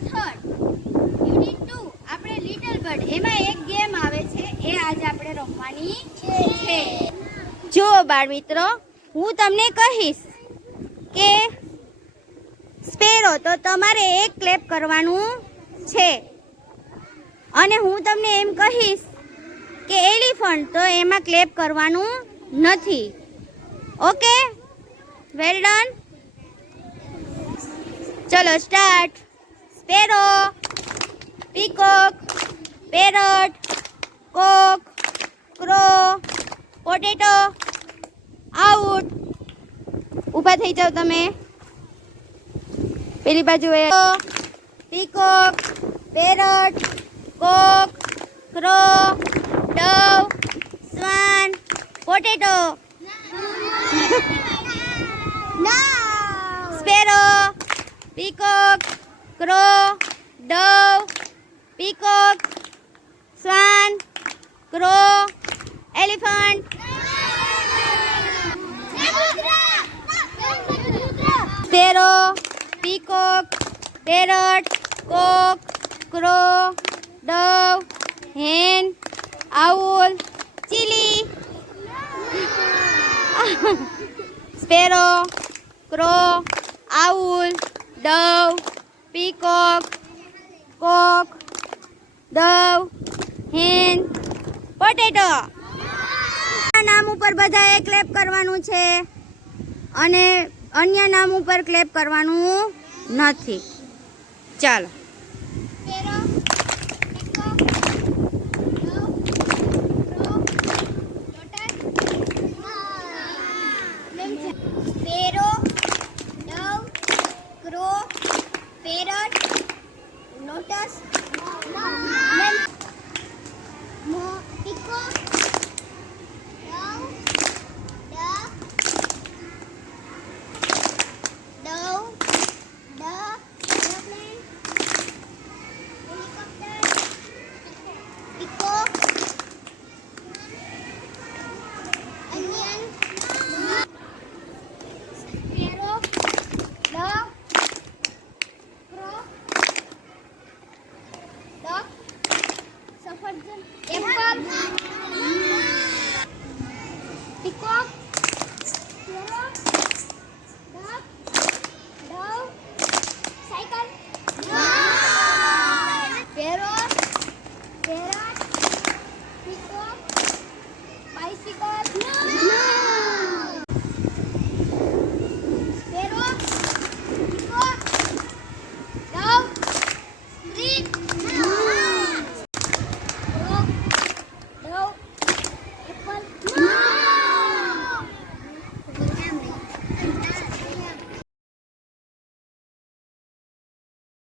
Third unit આપણે little bird એમાં એક ગેમ આવે છે, એ આજે આપણે રમવાની છે. જો બાળ મિત્રો હું તમને કહીશ કે સ્પેરો તો તમારે એક ક્લેપ કરવાનું છે. અને હું તમને એમ કહીશ કે એલિફન્ટ તો એમાં ક્લેપ કરવાનું નથી. ઓકે વેલ ડન ચલો start sparrow peacock parrot cock crow potato out ઊભા થઈ જાઓ તમે. પેલી બાજુ એ. Peacock parrot cock crow dove swan potato sparrow peacock crow dove peacock swan crow, elephant. Sparrow peacock parrot cock, crow dove hen, owl, chilli. Sparrow crow, owl dove peacock, cock, dove hen potato. નામ ઉપર બધાએ clap કરવાનું છે અને અન્ય નામ ઉપર clap કરવાનું નથી. ચાલો.